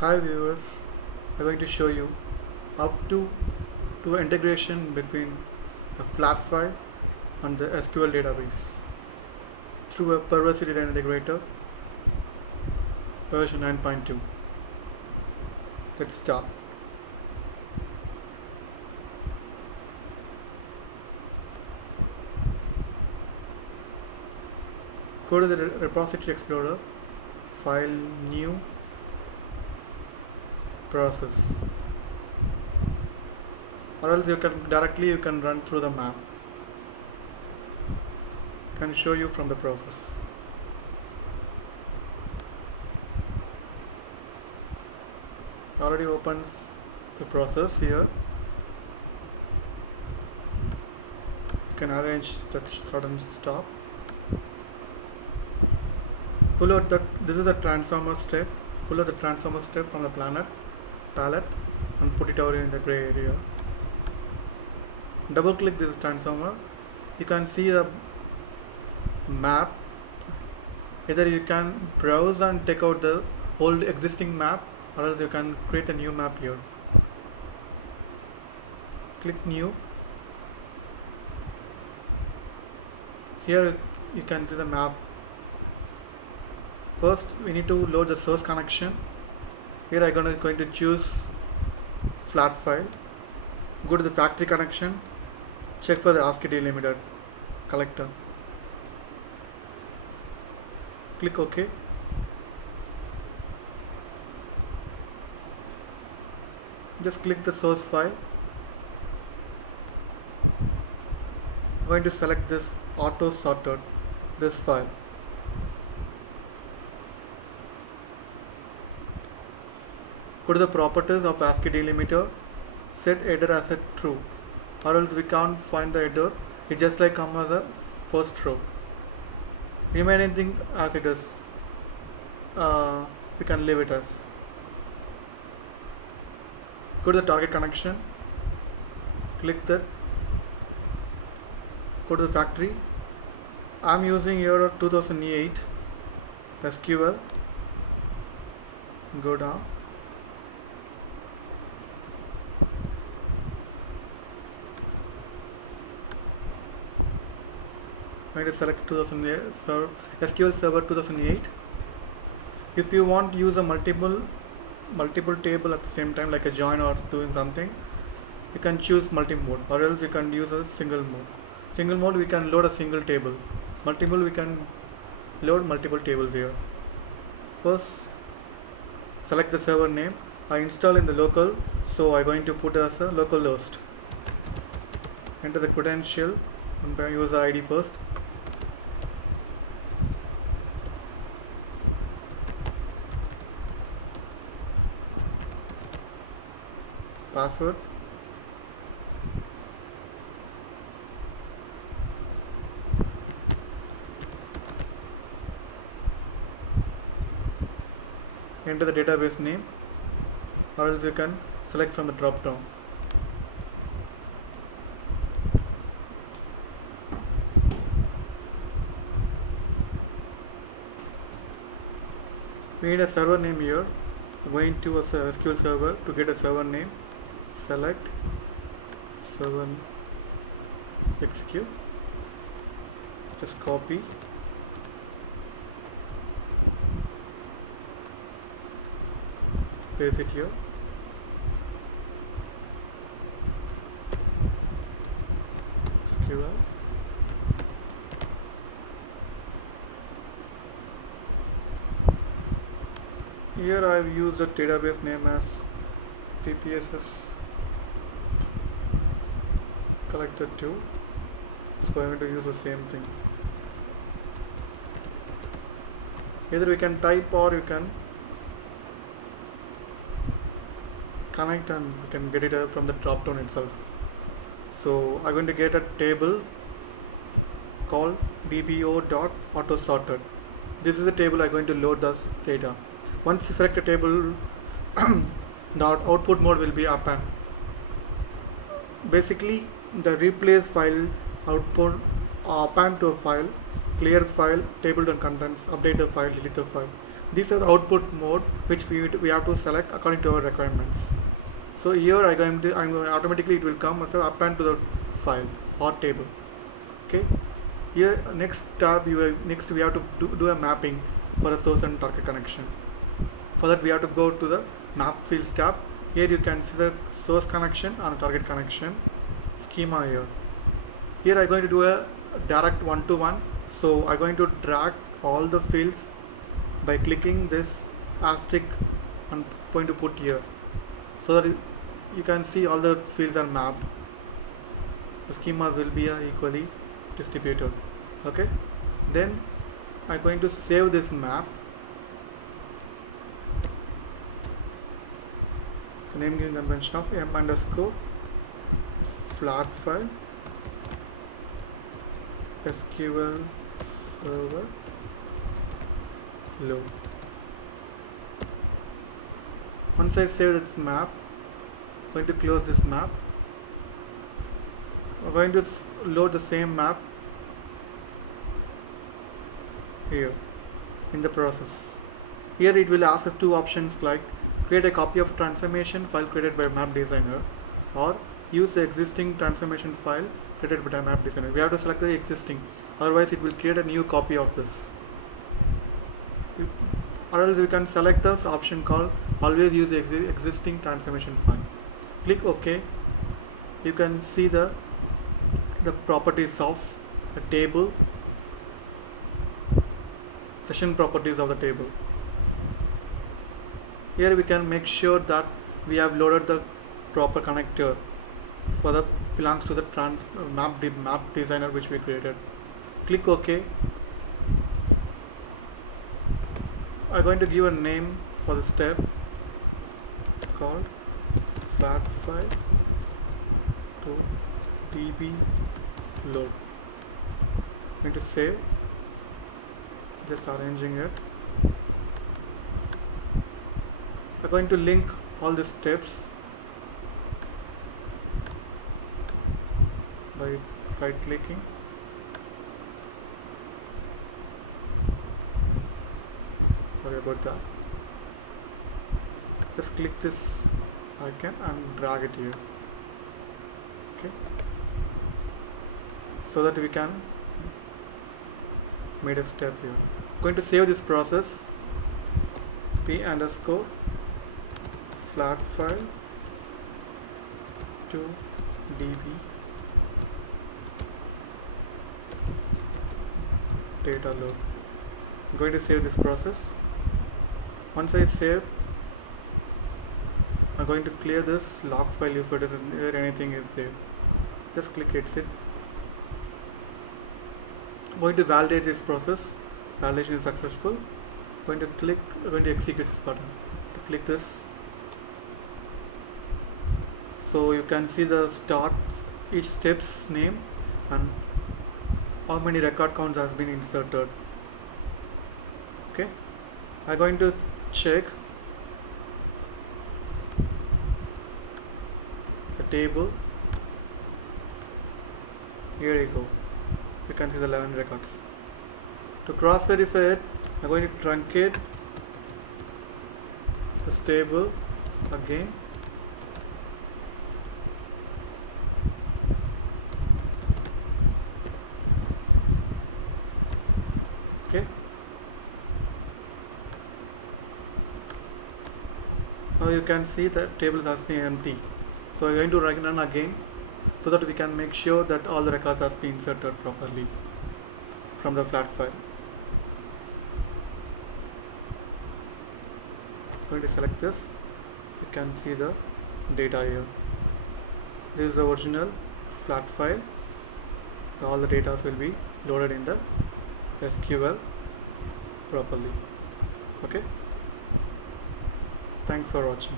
Hi viewers, I'm going to show you how to do integration between the flat file and the SQL database through a Pervasive data integrator version 9.2. Let's start. Go to the repository explorer, file new, process, or else you can run through the map. Can show you from the process. Already opens the process here. You can arrange that start and stop. Pull out that this is the transformer step. Pull out the transformer step from the palette and put it out in the gray area. Double click this transformer. You can see the map. Either you can browse and take out the old existing map, or else you can create a new map here. Click new. Here you can see the map. First we need to load the source connection. Here I'm going to choose flat file. Go to the factory connection. Check for the ASCII delimiter collector. Click OK. Just click the source file. I'm going to select this auto sorted, this file. Go to the properties of ASCII delimiter, set header as a true, or else we can't find the header. It just like come as a first row. Remaining thing as it is, we can leave it as. Go to the target connection, click that, go to the factory. I'm using here 2008 SQL, go down. I'm going to select 2008 SQL Server 2008. If you want to use a multiple table at the same time, like a join or doing something, you can choose multi-mode, or else you can use a single mode. Single mode, we can load a single table. Multiple, we can load multiple tables here. First, select the server name. I install in the local, so I'm going to put as a localhost. Enter the credential. I'm going to use the ID first. Password. Enter the database name, or else you can select from the drop down. We need a server name here. I'm going to a SQL server to get a server name. Select server, execute, just copy, paste it here, SQL, here I've used a database name as PPSS collector 2, so I'm going to use the same thing. Either we can type or you can connect and we can get it from the drop down itself. So I'm going to get a table called dbo.autosorted. This is the table I'm going to load the data. Once you select a table, the output mode will be append. Basically, the replace file output append to a file, clear file, table and contents, update the file, delete the file. These are the output mode which we have to select according to our requirements. So here I'm going automatically it will come as a append to the file or table. Okay. Here next tab next we have to do a mapping for a source and target connection. For that we have to go to the map fields tab. Here you can see the source connection and target connection schema here. Here I'm going to do a direct one-to-one. So I'm going to drag all the fields by clicking this asterisk and going to put here, so that you can see all the fields are mapped. The schemas will be equally distributed. Okay. Then I'm going to save this map. The name giving convention of m underscore flat file SQL server load. Once I save this map, I'm going to close this map. I'm going to load the same map here in the process. Here it will ask us two options like create a copy of a transformation file created by map designer, or use the existing transformation file created by map designer. We have to select the existing, otherwise it will create a new copy of this. Or else we can select this option called always use the existing transformation file. Click OK. You can see the properties of the table, session properties of the table. Here we can make sure that we have loaded the proper connector for the belongs to the map designer which we created. Click OK. I'm going to give a name for the step called flat file to db load. I'm going to save, just arranging it. I'm going to link all the steps by right clicking. Sorry about that. Just click this icon and drag it here. Okay. So that we can make a step here. I'm going to save this process. P underscore flat file to db data load. I'm going to save this process. Once I save, I'm going to clear this log file if it isn't there, anything is there. Just click exit. I'm going to validate this process. Validation is successful. I'm going to execute this button. To click this, so you can see the start, each step's name and how many record counts has been inserted. Okay. I'm going to check the table. Here you go. You can see the 11 records. To cross verify it, I'm going to truncate this table again. Okay. Now you can see that table has been empty. So I'm going to run again so that we can make sure that all the records has been inserted properly from the flat file. I'm going to select this. You can see the data here. This is the original flat file. All the data will be loaded in the SQL properly. Okay. Thanks for watching.